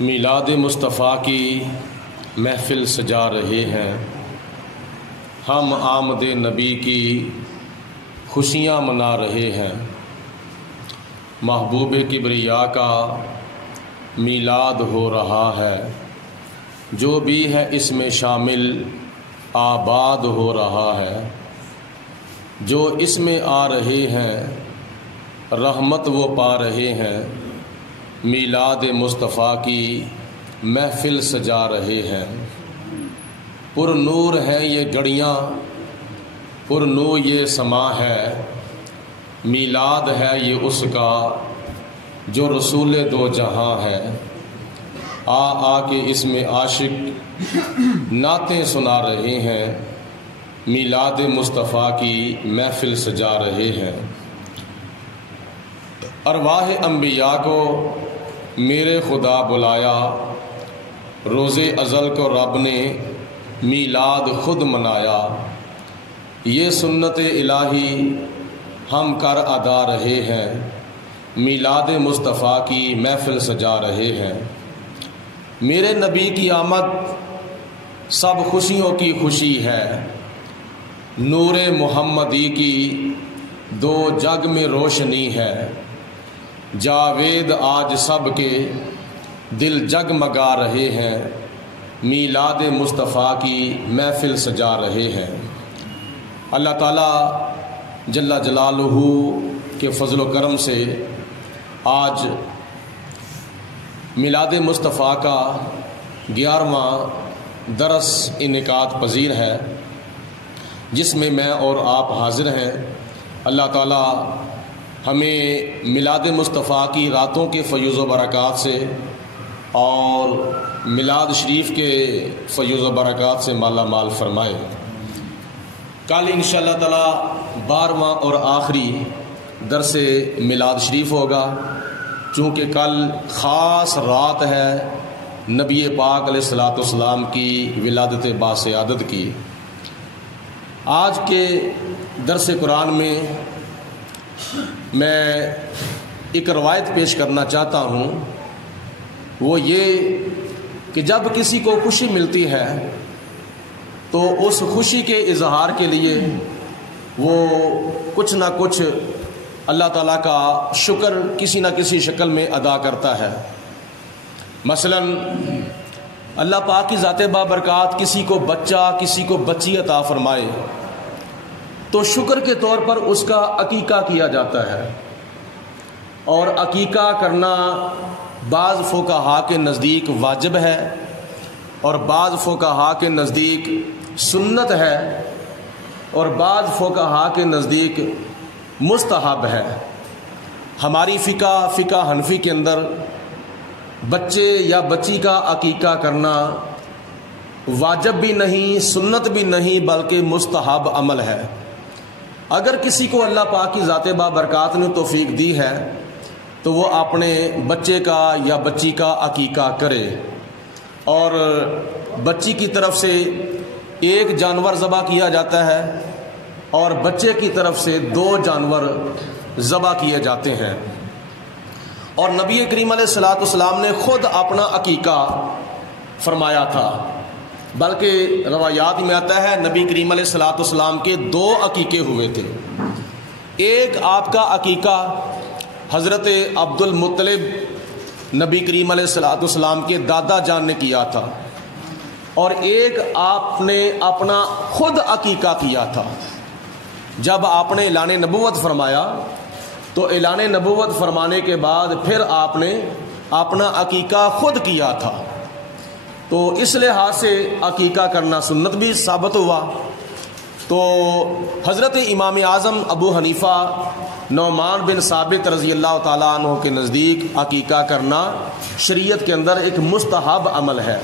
میلاد مصطفیٰ کی محفل سجا رہے ہیں، ہم آمد نبی کی خوشیاں منا رہے ہیں۔ محبوب کبریا کا میلاد ہو رہا ہے، جو بھی ہے اس میں شامل آباد ہو رہا ہے۔ جو اس میں آ رہے ہیں رحمت وہ پا رہے ہیں، میلاد مصطفیٰ کی محفل سجا رہے ہیں۔ پر نور ہیں یہ گھڑیاں، پر نور یہ سما ہے، میلاد ہے یہ اس کا جو رسول دو جہاں ہے۔ آ کے اس میں عاشق نعتیں سنا رہے ہیں، میلاد مصطفیٰ کی محفل سجا رہے ہیں۔ ارواح انبیاء کو میرے خدا بلایا، روز ازل کو رب نے میلاد خود منایا۔ یہ سنت الہی ہم کر ادا رہے ہیں، میلاد مصطفیٰ کی محفل سجا رہے ہیں۔ میرے نبی کی آمد سب خوشیوں کی خوشی ہے، نور محمدی کی دو جگ میں روشنی ہے۔ جاوید آج سب کے دل جگمگا رہے ہیں، میلاد مصطفیٰ کی محفل سجا رہے ہیں۔ اللہ تعالیٰ جل جلالہ کے فضل و کرم سے آج میلاد مصطفیٰ کا 11واں درس انعقاد پذیر ہے، جس میں میں اور آپ حاضر ہیں۔ اللہ تعالیٰ ہمیں میلاد مصطفیٰ کی راتوں کے فیوز و برکات سے اور میلاد شریف کے فیوز و برکات سے مالا مال فرمائے۔ کل انشاءاللہ تعالیٰ 12واں اور آخری درس میلاد شریف ہوگا، چونکہ کل خاص رات ہے نبی پاک علیہ الصلوۃ والسلام کی ولادت باسعادت کی۔ آج کے درس قرآن میں ایک روایت پیش کرنا چاہتا ہوں، وہ یہ کہ جب کسی کو خوشی ملتی ہے تو اس خوشی کے اظہار کے لیے وہ کچھ نہ کچھ اللہ تعالیٰ کا شکر کسی نہ کسی شکل میں ادا کرتا ہے۔ مثلا اللہ پاک کی ذات بابرکات کسی کو بچہ کسی کو بچی عطا فرمائے تو شکر کے طور پر اس کا عقیقہ کیا جاتا ہے، اور عقیقہ کرنا بعض فقہا کے نزدیک واجب ہے اور بعض فقہا کے نزدیک سنت ہے اور بعض فقہا کے نزدیک مستحب ہے۔ ہماری فقہ حنفی کے اندر بچے یا بچی کا عقیقہ کرنا واجب بھی نہیں، سنت بھی نہیں، بلکہ مستحب عمل ہے۔ اگر کسی کو اللہ پاک کی ذات بابرکات نے توفیق دی ہے تو وہ اپنے بچے کا یا بچی کا عقیقہ کرے، اور بچی کی طرف سے ایک جانور ذبح کیا جاتا ہے اور بچے کی طرف سے 2 جانور ذبح کیے جاتے ہیں۔ اور نبی کریم علیہ الصلوۃ والسلام نے خود اپنا عقیقہ فرمایا تھا، بلکہ روایات میں آتا ہے نبی کریم علیہ الصلوۃ والسلام کے 2 عقیقے ہوئے تھے۔ ایک آپ کا عقیقہ حضرت عبد المطلب نبی کریم علیہ الصلوۃ والسلام کے دادا جان نے کیا تھا، اور ایک آپ نے اپنا خود عقیقہ کیا تھا۔ جب آپ نے اعلان نبوت فرمایا تو اعلان نبوت فرمانے کے بعد پھر آپ نے اپنا عقیقہ خود کیا تھا، تو اس لحاظ سے عقیقہ کرنا سنت بھی ثابت ہوا۔ تو حضرت امام اعظم ابو حنیفہ نعمان بن ثابت رضی اللہ تعالیٰ عنہ کے نزدیک عقیقہ کرنا شریعت کے اندر ایک مستحب عمل ہے۔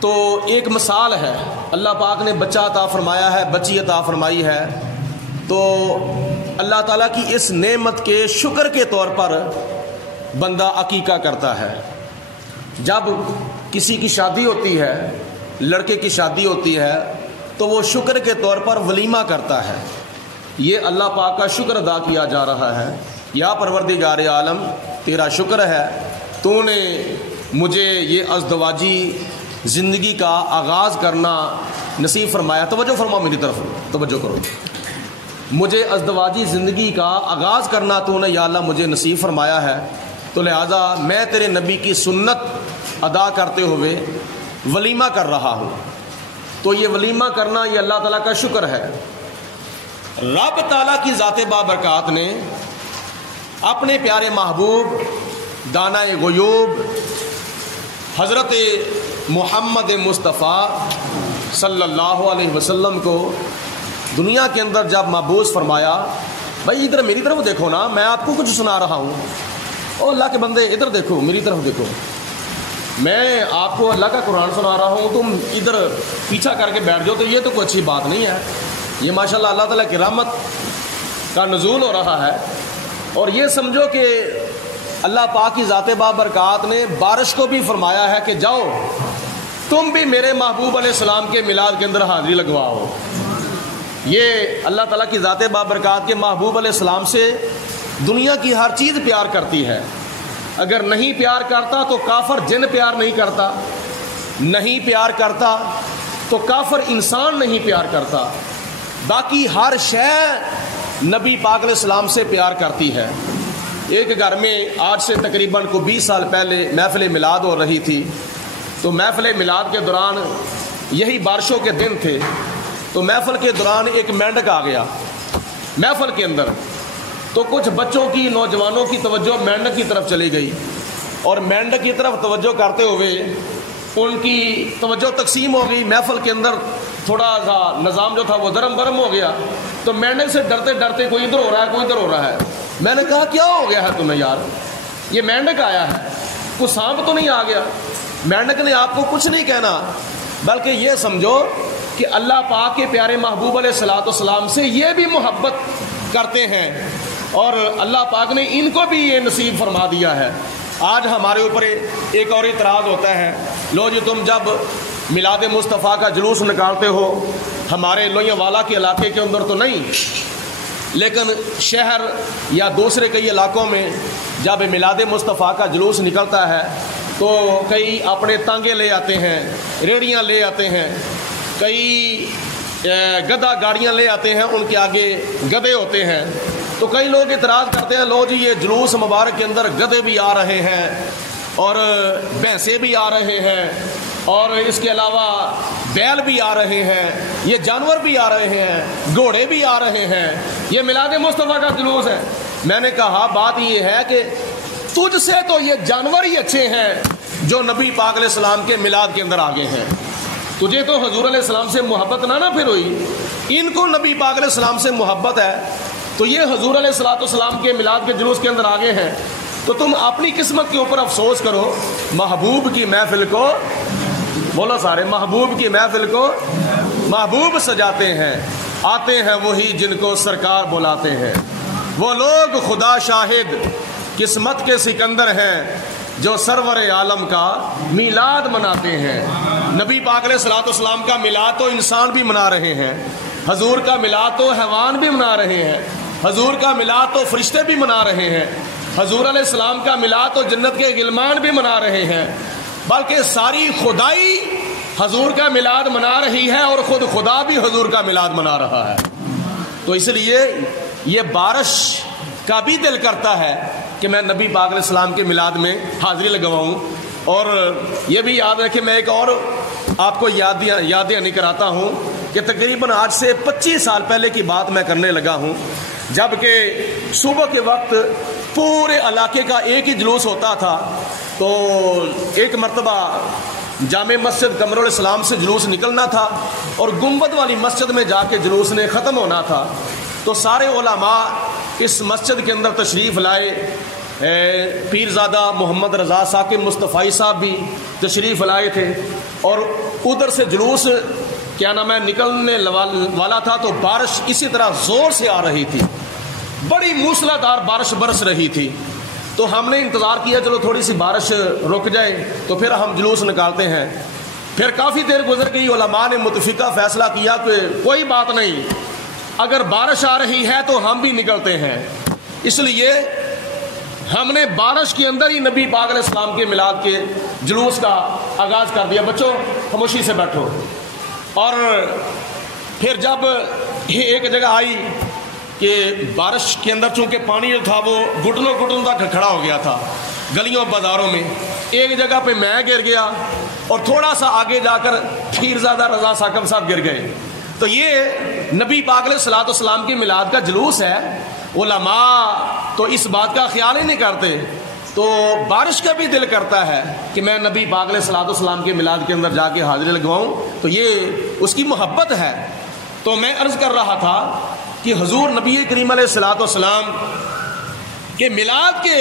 تو ایک مثال ہے، اللہ پاک نے بچہ عطا فرمایا ہے، بچی عطا فرمائی ہے، تو اللہ تعالیٰ کی اس نعمت کے شکر کے طور پر بندہ عقیقہ کرتا ہے۔ جب کسی کی شادی ہوتی ہے، لڑکے کی شادی ہوتی ہے، تو وہ شکر کے طور پر ولیمہ کرتا ہے، یہ اللہ پاک کا شکر ادا کیا جا رہا ہے۔ یا پروردگار عالم تیرا شکر ہے تو نے مجھے یہ ازدواجی زندگی کا آغاز کرنا نصیب فرمایا. توجہ فرماؤ میری طرف, توجہ کرو. مجھے ازدواجی زندگی کا آغاز کرنا تو نے یا اللہ مجھے نصیب فرمایا ہے, تو لہذا میں تیرے نبی کی سنت ادا کرتے ہوئے ولیمہ کر رہا ہوں. تو یہ ولیمہ کرنا یہ اللہ تعالیٰ کا شکر ہے. رب تعالیٰ کی ذات بابرکات نے اپنے پیارے محبوب دانائے غیوب حضرت محمد مصطفیٰ صلی اللہ علیہ وسلم کو دنیا کے اندر جب مبعوث فرمایا, بھائی ادھر میری طرف دیکھو نا, میں آپ کو کچھ سنا رہا ہوں. او اللہ کے بندے ادھر دیکھو, میری طرف دیکھو, میں آپ کو اللہ کا قرآن سنا رہا ہوں, تم ادھر پیچھا کر کے بیٹھ جاؤ, تو یہ تو کوئی اچھی بات نہیں ہے. یہ ماشاءاللہ اللہ تعالیٰ کی رحمت کا نزول ہو رہا ہے. اور یہ سمجھو کہ اللہ پاک کی ذات بابرکات نے بارش کو بھی فرمایا ہے کہ جاؤ تم بھی میرے محبوب علیہ السلام کے میلاد کے اندر حاضری لگواؤ. یہ اللہ تعالیٰ کی ذات بابرکات کے محبوب علیہ السلام سے دنیا کی ہر چیز پیار کرتی ہے. اگر نہیں پیار کرتا تو کافر جن پیار نہیں کرتا, نہیں پیار کرتا تو کافر انسان نہیں پیار کرتا. باقی ہر شے نبی پاک علیہ السلام سے پیار کرتی ہے. ایک گھر میں آج سے تقریباً کو 20 سال پہلے محفل میلاد ہو رہی تھی. تو محفل میلاد کے دوران یہی بارشوں کے دن تھے, تو محفل کے دوران ایک مینڈک آ گیا محفل کے اندر. تو کچھ بچوں کی, نوجوانوں کی توجہ مینڈک کی طرف چلی گئی, اور مینڈک کی طرف توجہ کرتے ہوئے ان کی توجہ تقسیم ہو گئی. محفل کے اندر تھوڑا سا نظام جو تھا وہ درم برم ہو گیا. تو مینڈک سے ڈرتے ڈرتے کوئی ادھر ہو رہا ہے, کوئی ادھر ہو رہا ہے. میں نے کہا کیا ہو گیا ہے تمہیں یار, یہ مینڈک آیا ہے, کوئی سانپ تو نہیں آ گیا؟ مینڈک نے آپ کو کچھ نہیں کہنا, بلکہ یہ سمجھو کہ اللہ پاک کے پیارے محبوب علیہ الصلوۃ والسلام سے یہ بھی محبت کرتے ہیں, اور اللہ پاک نے ان کو بھی یہ نصیب فرما دیا ہے. آج ہمارے اوپر ایک اور اعتراض ہوتا ہے, لو جی تم جب میلاد مصطفیٰ کا جلوس نکالتے ہو ہمارے لوہیاں والا کے علاقے کے اندر تو نہیں, لیکن شہر یا دوسرے کئی علاقوں میں جب میلاد مصطفیٰ کا جلوس نکلتا ہے تو کئی اپنے تانگے لے آتے ہیں, ریڑیاں لے آتے ہیں, کئی گدھا گاڑیاں لے آتے ہیں, ان کے آگے گدھے ہوتے ہیں. تو کئی لوگ اعتراض کرتے ہیں, لو جی یہ جلوس مبارک کے اندر گدھے بھی آ رہے ہیں اور بھینسیں بھی آ رہے ہیں اور اس کے علاوہ بیل بھی آ رہے ہیں, یہ جانور بھی آ رہے ہیں, گھوڑے بھی آ رہے ہیں, یہ میلاد مصطفیٰ کا جلوس ہے. میں نے کہا بات یہ ہے کہ تجھ سے تو یہ جانور ہی اچھے ہیں جو نبی پاک علیہ السلام کے میلاد کے اندر آگے ہیں. تجھے تو حضور علیہ السلام سے محبت نہ پھر ہوئی, ان کو نبی پاک علیہ السلام سے محبت ہے, تو یہ حضور علیہ الصلوۃ والسلام کے میلاد کے جلوس کے اندر آگے ہیں. تو تم اپنی قسمت کے اوپر افسوس کرو. محبوب کی محفل کو, بولو سارے, محبوب کی محفل کو محبوب سجاتے ہیں, آتے ہیں وہی جن کو سرکار بلاتے ہیں. وہ لوگ خدا شاہد قسمت کے سکندر ہیں جو سرور عالم کا میلاد مناتے ہیں. نبی پاک علیہ الصلوۃ والسلام کا میلاد تو انسان بھی منا رہے ہیں, حضور کا میلاد تو حیوان بھی منا رہے ہیں, حضور کا میلاد تو فرشتے بھی منا رہے ہیں, حضور علیہ السلام کا میلاد تو جنت کے غلمان بھی منا رہے ہیں, بلکہ ساری خدائی حضور کا میلاد منا رہی ہے اور خود خدا بھی حضور کا میلاد منا رہا ہے. تو اس لیے یہ بارش کا بھی دل کرتا ہے کہ میں نبی پاک علیہ السلام کے میلاد میں حاضری لگواؤں. اور یہ بھی یاد رکھیں, میں ایک اور آپ کو یاد دہانی کراتا ہوں کہ تقریباً آج سے 25 سال پہلے کی بات میں کرنے لگا ہوں, جب کہ صبح کے وقت پورے علاقے کا ایک ہی جلوس ہوتا تھا. تو ایک مرتبہ جامع مسجد قمر علیہ السلام سے جلوس نکلنا تھا اور گنبد والی مسجد میں جا کے جلوس نے ختم ہونا تھا. تو سارے علماء اس مسجد کے اندر تشریف لائے, پیرزادہ محمد رضا ثاقب مصطفی صاحب بھی تشریف لائے تھے, اور ادھر سے جلوس کیا نام ہے نکلنے والا تھا. تو بارش اسی طرح زور سے آ رہی تھی, بڑی موسلادھار بارش برس رہی تھی. تو ہم نے انتظار کیا چلو تھوڑی سی بارش رک جائے تو پھر ہم جلوس نکالتے ہیں. پھر کافی دیر گزر گئی, علماء نے متفقہ فیصلہ کیا کہ کوئی بات نہیں, اگر بارش آ رہی ہے تو ہم بھی نکلتے ہیں. اس لیے ہم نے بارش کے اندر ہی نبی پاک علیہ السلام کے میلاد کے جلوس کا آغاز کر دیا. بچوں خاموشی سے بیٹھو. اور پھر جب ایک جگہ آئی کہ بارش کے اندر چونکہ پانی جو تھا وہ گھٹنوں تک کھڑا ہو گیا تھا گلیوں بازاروں میں, ایک جگہ پہ میں گر گیا اور تھوڑا سا آگے جا کر پیرزادہ رضا ثاقب صاحب گر گئے. تو یہ نبی پاک علیہ الصلوۃ والسلام کے میلاد کا جلوس ہے. علماء تو اس بات کا خیال ہی نہیں کرتے, تو بارش کا بھی دل کرتا ہے کہ میں نبی پاک علیہ الصلوۃ والسلام کے میلاد کے اندر جا کے حاضری لگواؤں, تو یہ اس کی محبت ہے. تو میں عرض کر رہا تھا کہ حضور نبی کریم علیہ الصلوۃ والسلام کے میلاد کے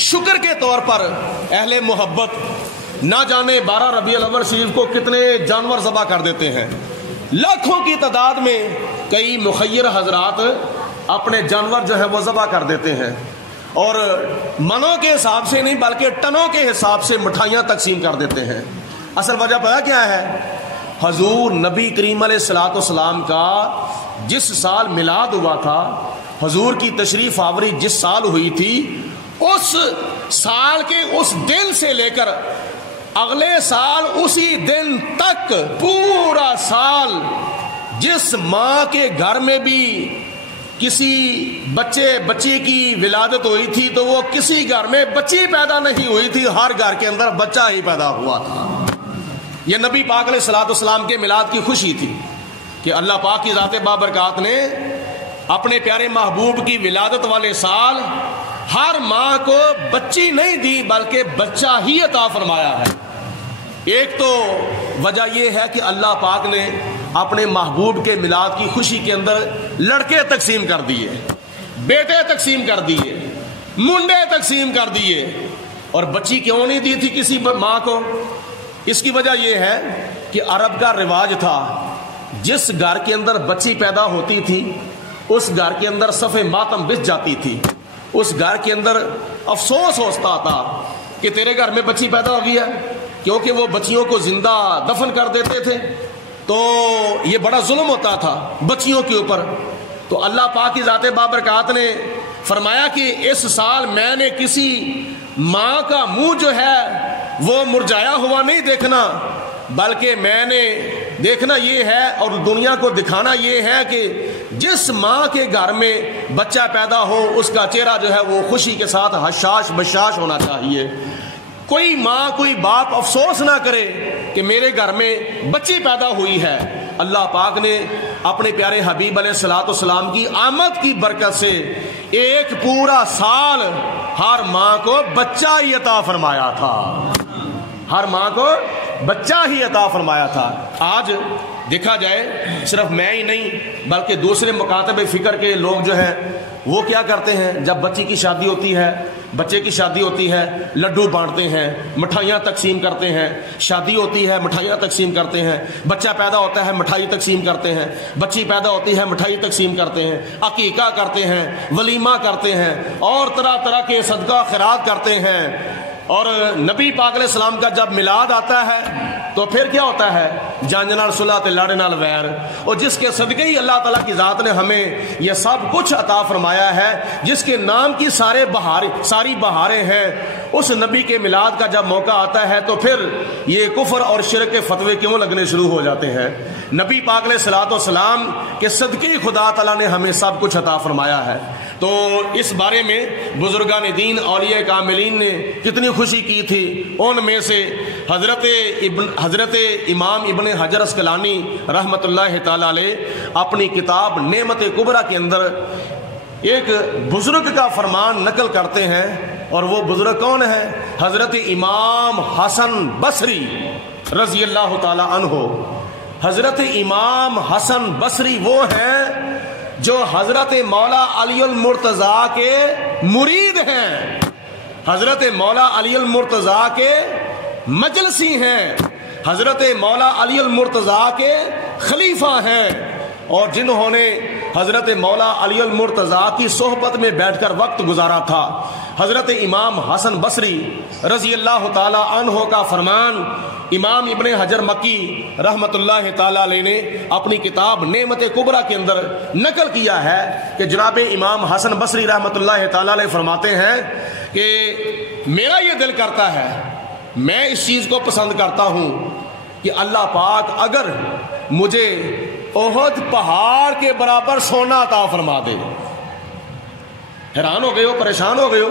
شکر کے طور پر اہل محبت نہ جانے 12 ربیع الاول شریف کو کتنے جانور ذبح کر دیتے ہیں. لاکھوں کی تعداد میں کئی مخیر حضرات اپنے جانور جو ہے وہ ذبح کر دیتے ہیں, اور منوں کے حساب سے نہیں بلکہ ٹنوں کے حساب سے مٹھائیاں تقسیم کر دیتے ہیں. اصل وجہ پتہ کیا ہے؟ حضور نبی کریم علیہ الصلوۃ والسلام کا جس سال میلاد ہوا تھا, حضور کی تشریف آوری جس سال ہوئی تھی, اس سال کے اس دن سے لے کر اگلے سال اسی دن تک پورا سال جس ماں کے گھر میں بھی کسی بچے کی ولادت ہوئی تھی تو وہ کسی گھر میں بچی پیدا نہیں ہوئی تھی, ہر گھر کے اندر بچہ ہی پیدا ہوا تھا. یہ نبی پاک علیہ الصلوۃ والسلام کے میلاد کی خوشی تھی کہ اللہ پاک کی ذات بابرکات نے اپنے پیارے محبوب کی ولادت والے سال ہر ماں کو بچی نہیں دی بلکہ بچہ ہی عطا فرمایا ہے. ایک تو وجہ یہ ہے کہ اللہ پاک نے اپنے محبوب کے میلاد کی خوشی کے اندر لڑکے تقسیم کر دیے, بیٹے تقسیم کر دیے, منڈے تقسیم کر دیے, اور بچی کیوں نہیں دی تھی کسی ماں کو؟ اس کی وجہ یہ ہے کہ عرب کا رواج تھا, جس گھر کے اندر بچی پیدا ہوتی تھی اس گھر کے اندر صف ماتم بچ جاتی تھی, اس گھر کے اندر افسوس ہوتا تھا کہ تیرے گھر میں بچی پیدا ہو گئی ہے, کیونکہ وہ بچیوں کو زندہ دفن کر دیتے تھے, تو یہ بڑا ظلم ہوتا تھا بچیوں کے اوپر. تو اللہ پاک کی ذات بابرکات نے فرمایا کہ اس سال میں نے کسی ماں کا منہ جو ہے وہ مرجھایا ہوا نہیں دیکھنا, بلکہ میں نے دیکھنا یہ ہے اور دنیا کو دکھانا یہ ہے کہ جس ماں کے گھر میں بچہ پیدا ہو اس کا چہرہ جو ہے وہ خوشی کے ساتھ حشاش بشاش ہونا چاہیے. کوئی ماں کوئی باپ افسوس نہ کرے کہ میرے گھر میں بچی پیدا ہوئی ہے. اللہ پاک نے اپنے پیارے حبیب علیہ الصلوۃ والسلام کی آمد کی برکت سے ایک پورا سال ہر ماں کو بچہ ہی عطا فرمایا تھا, ہر ماں کو بچہ ہی عطا فرمایا تھا. آج دیکھا جائے صرف میں ہی نہیں بلکہ دوسرے مکاتب فکر کے لوگ جو ہیں وہ کیا کرتے ہیں, جب بچی کی شادی ہوتی ہے, بچے کی شادی ہوتی ہے, لڈو بانٹتے ہیں, مٹھائیاں تقسیم کرتے ہیں, شادی ہوتی ہے مٹھائیاں تقسیم کرتے ہیں, بچہ پیدا ہوتا ہے مٹھائی تقسیم کرتے ہیں, بچی پیدا ہوتی ہے مٹھائی تقسیم کرتے ہیں, عقیقہ کرتے ہیں, ولیمہ کرتے ہیں, اور طرح طرح کے صدقہ خیرات کرتے ہیں. اور نبی پاک علیہ السلام کا جب میلاد آتا ہے تو پھر کیا ہوتا ہے, جان نال صلح تے لاڑے نال ویر, اور جس کے صدقے ہی اللہ تعالیٰ کی ذات نے ہمیں یہ سب کچھ عطا فرمایا ہے, جس کے نام کی ساری بہاریں ہیں, اس نبی کے میلاد کا جب موقع آتا ہے تو پھر یہ کفر اور شرک کے فتوے کیوں لگنے شروع ہو جاتے ہیں؟ نبی پاک علیہ الصلوۃ والسلام کے صدقے ہی خدا تعالیٰ نے ہمیں سب کچھ عطا فرمایا ہے. تو اس بارے میں بزرگان دین اولیاء کاملین نے کتنی خوشی کی تھی. ان میں سے حضرت امام ابن حجر اسقلانی رحمۃ اللہ تعالی علیہ اپنی کتاب نعمت کبریٰ کے اندر ایک بزرگ کا فرمان نقل کرتے ہیں, اور وہ بزرگ کون ہے؟ حضرت امام حسن بصری رضی اللہ تعالی عنہ. حضرت امام حسن بصری وہ ہیں جو حضرت مولا علی المرتضیٰ کے مرید ہیں, حضرت مولا علی المرتضیٰ کے مجلسی ہیں, حضرت مولا علی المرتضیٰ کے خلیفہ ہیں, اور جنہوں نے حضرت مولا علی المرتضیٰ کی صحبت میں بیٹھ کر وقت گزارا تھا. حضرت امام حسن بصری رضی اللہ تعالی عنہ کا فرمان امام ابن حجر مکی رحمت اللہ تعالی علیہ نے اپنی کتاب نعمت کبریٰ کے اندر نقل کیا ہے کہ جناب امام حسن بصری رحمت اللہ تعالی علیہ فرماتے ہیں کہ میرا یہ دل کرتا ہے، میں اس چیز کو پسند کرتا ہوں کہ اللہ پاک اگر مجھے احد پہاڑ کے برابر سونا عطا فرما دے۔ حیران ہو گئے ہو، پریشان ہو گئے ہو؟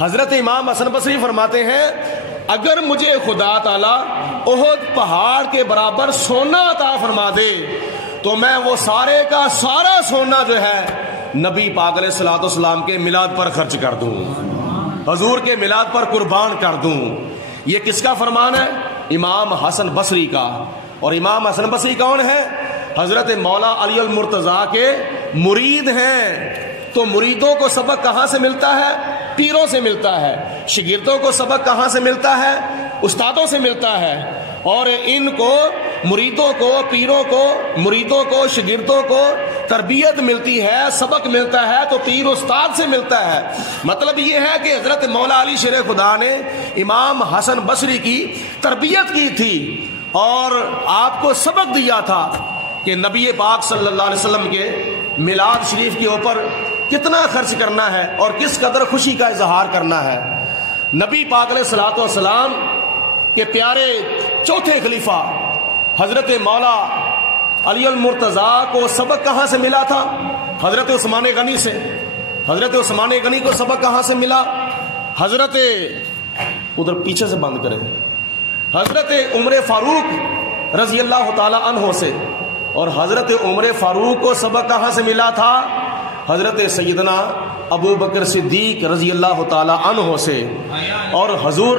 حضرت امام حسن بصری فرماتے ہیں اگر مجھے خدا تعالیٰ احد پہاڑ کے برابر سونا عطا فرما دے تو میں وہ سارے کا سارا سونا جو ہے نبی پاک علیہ الصلوۃ والسلام کے میلاد پر خرچ کر دوں، حضور کے میلاد پر قربان کر دوں۔ یہ کس کا فرمان ہے؟ امام حسن بصری کا۔ اور امام حسن بصری کون ہے؟ حضرت مولا علی المرتضیٰ کے مرید ہیں۔ تو مریدوں کو سبق کہاں سے ملتا ہے؟ پیروں سے ملتا ہے۔ شاگردوں کو سبق کہاں سے ملتا ہے؟ استادوں سے ملتا ہے۔ اور ان کو مریدوں کو، پیروں کو، مریدوں کو، شاگردوں کو تربیت ملتی ہے، سبق ملتا ہے تو پیر استاد سے ملتا ہے۔ مطلب یہ ہے کہ حضرت مولا علی شیر خدا نے امام حسن بصری کی تربیت کی تھی اور آپ کو سبق دیا تھا کہ نبی پاک صلی اللہ علیہ وسلم کے میلاد شریف کے اوپر کتنا خرچ کرنا ہے اور کس قدر خوشی کا اظہار کرنا ہے۔ نبی پاک علیہ الصلوۃ والسلام کے پیارے چوتھے خلیفہ حضرت مولا علی المرتضیٰ کو سبق کہاں سے ملا تھا؟ حضرت عثمان غنی سے۔ حضرت عثمان غنی کو سبق کہاں سے ملا؟ حضرت ادھر پیچھے سے بند کریں، حضرت عمر فاروق رضی اللہ تعالی عنہ سے۔ اور حضرت عمر فاروق کو سبق کہاں سے ملا تھا؟ حضرت سیدنا ابو بکر صدیق رضی اللہ تعالی عنہ سے۔ اور حضور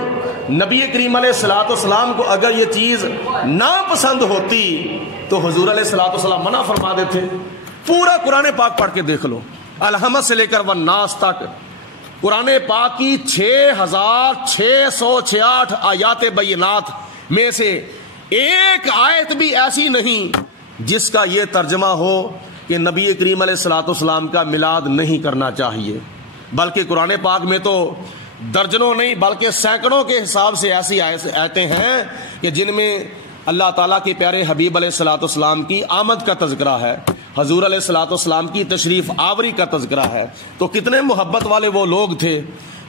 نبی کریم علیہ الصلوۃ والسلام کو اگر یہ چیز ناپسند ہوتی تو حضور علیہ الصلوۃ والسلام منع فرما دیتے۔ پورا قرآن پاک پڑھ کے دیکھ لو، الحمد سے لے کر والناس تک قرآن پاک کی 6666 آیات بینات میں سے ایک آیت بھی ایسی نہیں جس کا یہ ترجمہ ہو کہ نبی کریم علیہ الصلوۃ والسلام کا میلاد نہیں کرنا چاہیے، بلکہ قرآن پاک میں تو درجنوں نہیں بلکہ سینکڑوں کے حساب سے ایسی آیتیں ہیں کہ جن میں اللہ تعالیٰ کے پیارے حبیب علیہ الصلوۃ والسلام کی آمد کا تذکرہ ہے، حضور علیہ الصلوۃ والسلام کی تشریف آوری کا تذکرہ ہے۔ تو کتنے محبت والے وہ لوگ تھے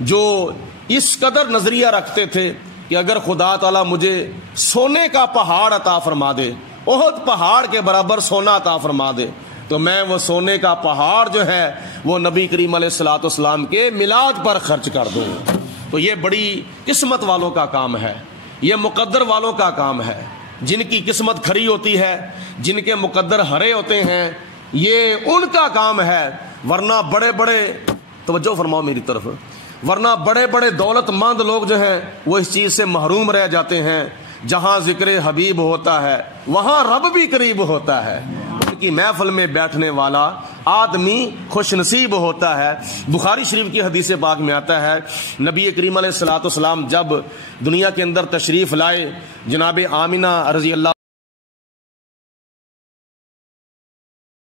جو اس قدر نظریہ رکھتے تھے کہ اگر خدا تعالیٰ مجھے سونے کا پہاڑ عطا فرما دے، احد پہاڑ کے برابر سونا عطا فرما دے، تو میں وہ سونے کا پہاڑ جو ہے وہ نبی کریم علیہ الصلوۃ والسلام کے میلاد پر خرچ کر دوں۔ تو یہ بڑی قسمت والوں کا کام ہے، یہ مقدر والوں کا کام ہے، جن کی قسمت کھری ہوتی ہے، جن کے مقدر ہرے ہوتے ہیں، یہ ان کا کام ہے۔ ورنہ بڑے بڑے، توجہ فرماؤ میری طرف، ورنہ بڑے بڑے دولت مند لوگ جو ہیں وہ اس چیز سے محروم رہ جاتے ہیں۔ جہاں ذکر حبیب ہوتا ہے وہاں رب بھی قریب ہوتا ہے۔ ان کی محفل میں بیٹھنے والا آدمی خوش نصیب ہوتا ہے۔ بخاری شریف کی حدیث پاک میں آتا ہے نبی کریم علیہ الصلوۃ والسلام جب دنیا کے اندر تشریف لائے، جناب آمنہ رضی اللہ